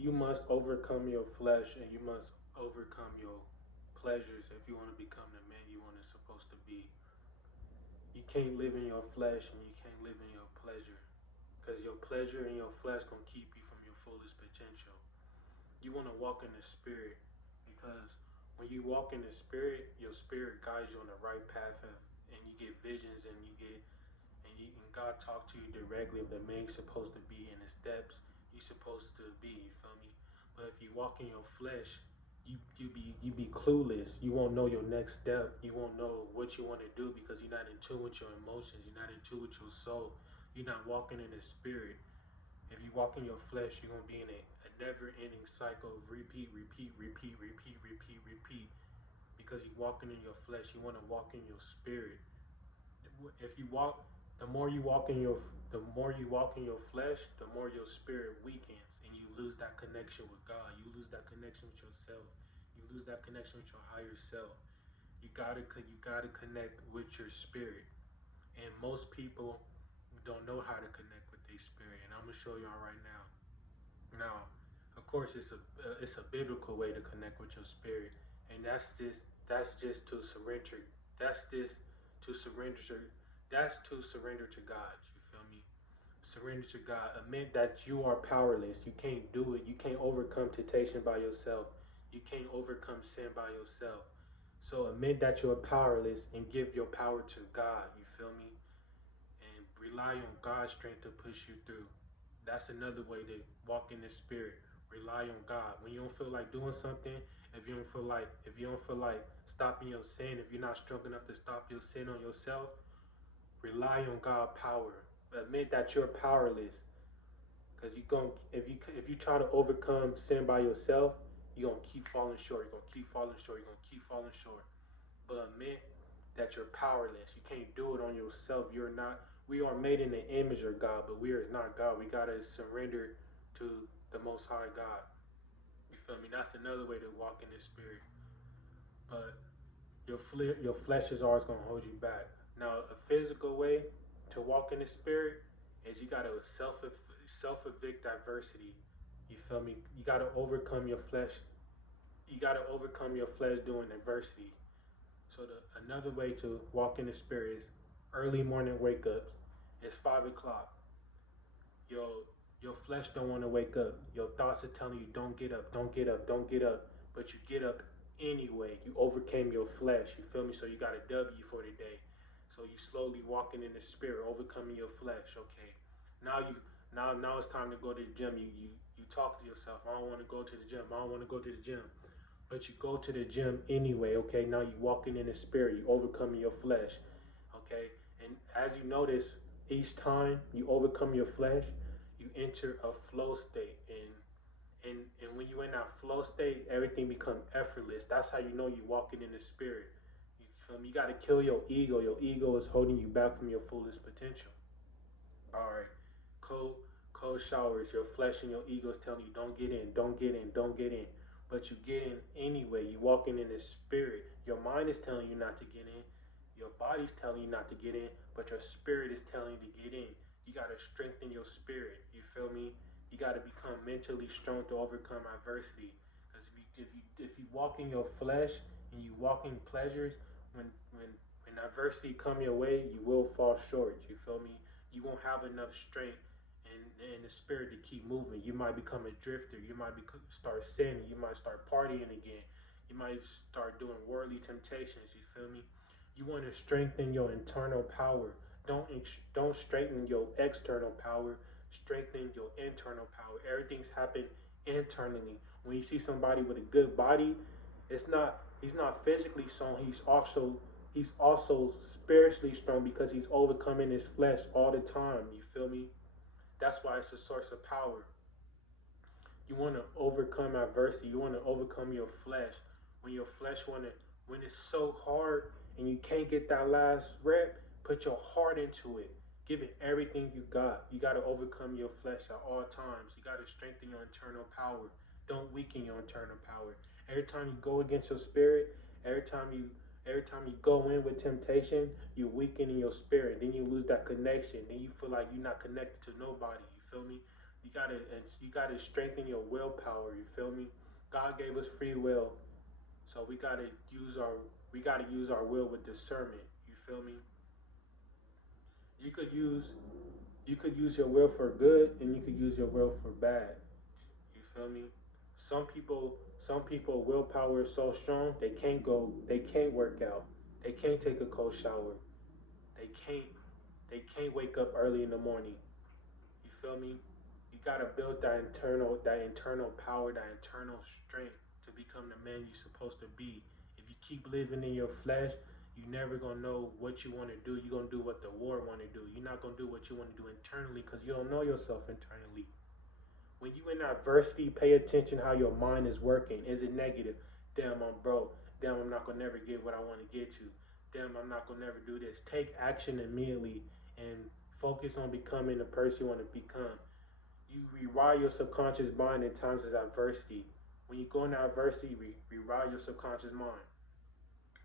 you must overcome your flesh and you must overcome your pleasures if you want to become the man you want to supposed to be. You can't live in your flesh and you can't live in your pleasure because your pleasure and your flesh gonna keep you from your fullest potential. You want to walk in the spirit because when you walk in the spirit, your spirit guides you on the right path of, and you get visions and you get and God talk to you directly of the man you're supposed to be in the steps you're supposed to be. You feel me? But if you walk in your flesh, you be clueless. You won't know your next step. You won't know what you want to do because you're not in tune with your emotions. You're not in tune with your soul. You're not walking in the spirit. If you walk in your flesh, you're gonna be in a never-ending cycle of repeat, repeat, repeat, repeat, repeat, repeat. Because you're walking in your flesh, you want to walk in your spirit. If you walk, the more you walk in your, the more you walk in your flesh, the more your spirit weakens, and you lose that connection with God. You lose that connection with yourself. You lose that connection with your higher self. You gotta connect with your spirit. And most people don't know how to connect with their spirit, and I'm gonna show y'all right now. Now, of course, it's a biblical way to connect with your spirit, and that's just to surrender. That's this to surrender. That's to surrender to God. You feel me? Surrender to God. Admit that you are powerless. You can't do it. You can't overcome temptation by yourself. You can't overcome sin by yourself. So admit that you're powerless and give your power to God. You feel me? And rely on God's strength to push you through. That's another way to walk in the spirit. Rely on God. When you don't feel like doing something, if you don't feel like stopping your sin, if you're not strong enough to stop your sin on yourself, rely on God power. Admit that you're powerless. Cause you going if you try to overcome sin by yourself, you're gonna keep falling short. You're gonna keep falling short. You're gonna keep falling short. But admit that you're powerless. You can't do it on yourself. You're not. We are made in the image of God, but we are not God. We gotta surrender to the Most High God. You feel me? That's another way to walk in the Spirit. But your flesh is always gonna hold you back. Now, a physical way to walk in the Spirit is you gotta self evict adversity. You feel me? You gotta overcome your flesh. You gotta overcome your flesh doing adversity. So another way to walk in the spirit is early morning wake ups. It's 5 o'clock. Your your flesh don't want to wake up. Your thoughts are telling you don't get up, don't get up, don't get up. But you get up anyway. You overcame your flesh. You feel me? So you got a W for the day. So you slowly walking in the spirit, overcoming your flesh. Okay. Now you now it's time to go to the gym. You talk to yourself. I don't want to go to the gym. I don't want to go to the gym, but you go to the gym anyway. Okay, now you walking in the spirit, you overcoming your flesh. Okay, and as you notice, each time you overcome your flesh, you enter a flow state, and when you in that flow state, everything becomes effortless. That's how you know you walking in the spirit. You feel me? You got to kill your ego. Your ego is holding you back from your fullest potential. All right, cold cold showers. Your flesh and your ego is telling you don't get in, don't get in, don't get in. But you get in anyway. You walking in the spirit. Your mind is telling you not to get in. Your body's telling you not to get in, but your spirit is telling you to get in. You gotta strengthen your spirit. You feel me? You gotta become mentally strong to overcome adversity. Because if you walk in your flesh and you walk in pleasures, when when when adversity come your way, you will fall short. You feel me? You won't have enough strength and the spirit to keep moving. You might become a drifter. You might start sinning. You might start partying again. You might start doing worldly temptations. You feel me? You want to strengthen your internal power. Don't strengthen your external power. Strengthen your internal power. Everything's happened internally. When you see somebody with a good body, it's not he's not physically strong. He's also spiritually strong because he's overcoming his flesh all the time. You feel me? That's why it's a source of power. You want to overcome adversity. You want to overcome your flesh. When your flesh when it's so hard and you can't get that last rep, put your heart into it. Give it everything you got. You got to overcome your flesh at all times. You got to strengthen your internal power. Don't weaken your internal power. Every time you go against your spirit, every time you every time you go in with temptation, you weaken in your spirit. Then you lose that connection. Then you feel like you're not connected to nobody. You feel me? You gotta strengthen your willpower. You feel me? God gave us free will, so we gotta use our will with discernment. You feel me? You could use you could use your will for good, and you could use your will for bad. You feel me? Some people some people willpower is so strong they can't work out. They can't take a cold shower. They can't they can't wake up early in the morning. You feel me? You gotta build that internal power, that internal strength to become the man you're supposed to be. If you keep living in your flesh, you never gonna know what you wanna do. You're gonna do what the world wanna do. You're not gonna do what you wanna do internally because you don't know yourself internally. When you in adversity, pay attention how your mind is working. Is it negative? Damn, I'm broke. Damn, I'm not gonna never get what I want to get to. Damn, I'm not gonna never do this. Take action immediately and focus on becoming the person you want to become. You rewire your subconscious mind in times of adversity. When you go into adversity, rewire your subconscious mind.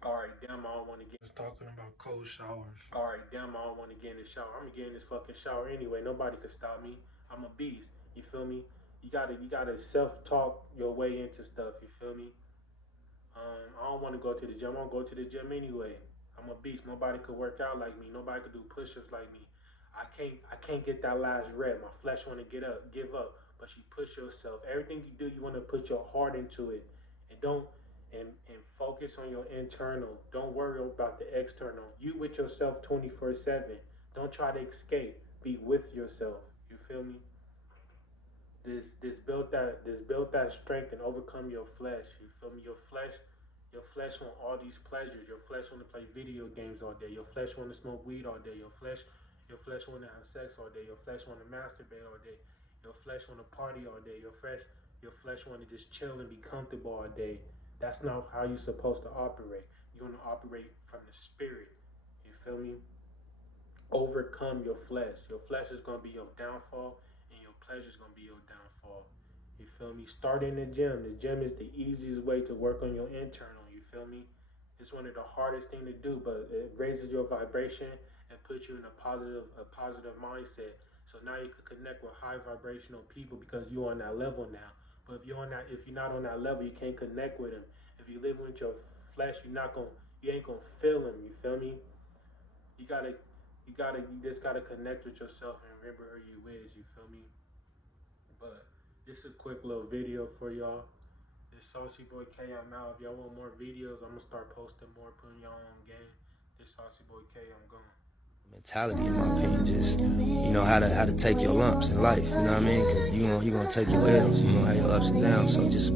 All right, damn, I don't want to get. I was talking about cold showers. All right, damn, I don't want to get in the shower. I'm gonna get in this fucking shower anyway. Nobody can stop me. I'm a beast. You feel me? You gotta self talk your way into stuff. You feel me? I don't want to go to the gym. I don't go to the gym anyway. I'm a beast. Nobody could work out like me. Nobody could do push-ups like me. I can't get that last rep. My flesh want to give up. But you push yourself. Everything you do, you want to put your heart into it, and don't and focus on your internal. Don't worry about the external. You with yourself 24/7. Don't try to escape. Be with yourself. You feel me? This build that strength and overcome your flesh. You feel me? Your flesh want all these pleasures. Your flesh want to play video games all day. Your flesh want to smoke weed all day. Your flesh want to have sex all day. Your flesh want to masturbate all day. Your flesh want to party all day. Your flesh want to just chill and be comfortable all day. That's not how you're supposed to operate. You want to operate from the spirit. You feel me? Overcome your flesh. Your flesh is gonna be your downfall, and your pleasure is gonna be your downfall. You feel me? Start in the gym. The gym is the easiest way to work on your internal. You feel me? It's one of the hardest thing to do, but it raises your vibration and puts you in a positive mindset. So now you can connect with high vibrational people because you're on that level now. But if you're not on that level, you can't connect with them. If you live with your flesh, you ain't gonna feel them. You feel me? You gotta you just gotta connect with yourself and remember who you is. You feel me? But this is a quick little video for y'all. This Saucy Boy K, I'm out. If y'all want more videos, I'm gonna start posting more, putting y'all on game. This Saucy Boy K, I'm gone. Mentality, in my opinion, just how to take your lumps in life. You know what I mean? Because you gonna take your L's. You gonna have your ups and downs. So just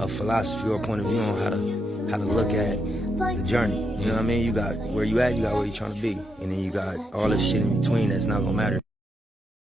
a philosophy or a point of view on how to look at the journey. You know what I mean? You got where you at, you got where you trying to be, and then you got all this shit in between that's not gonna matter.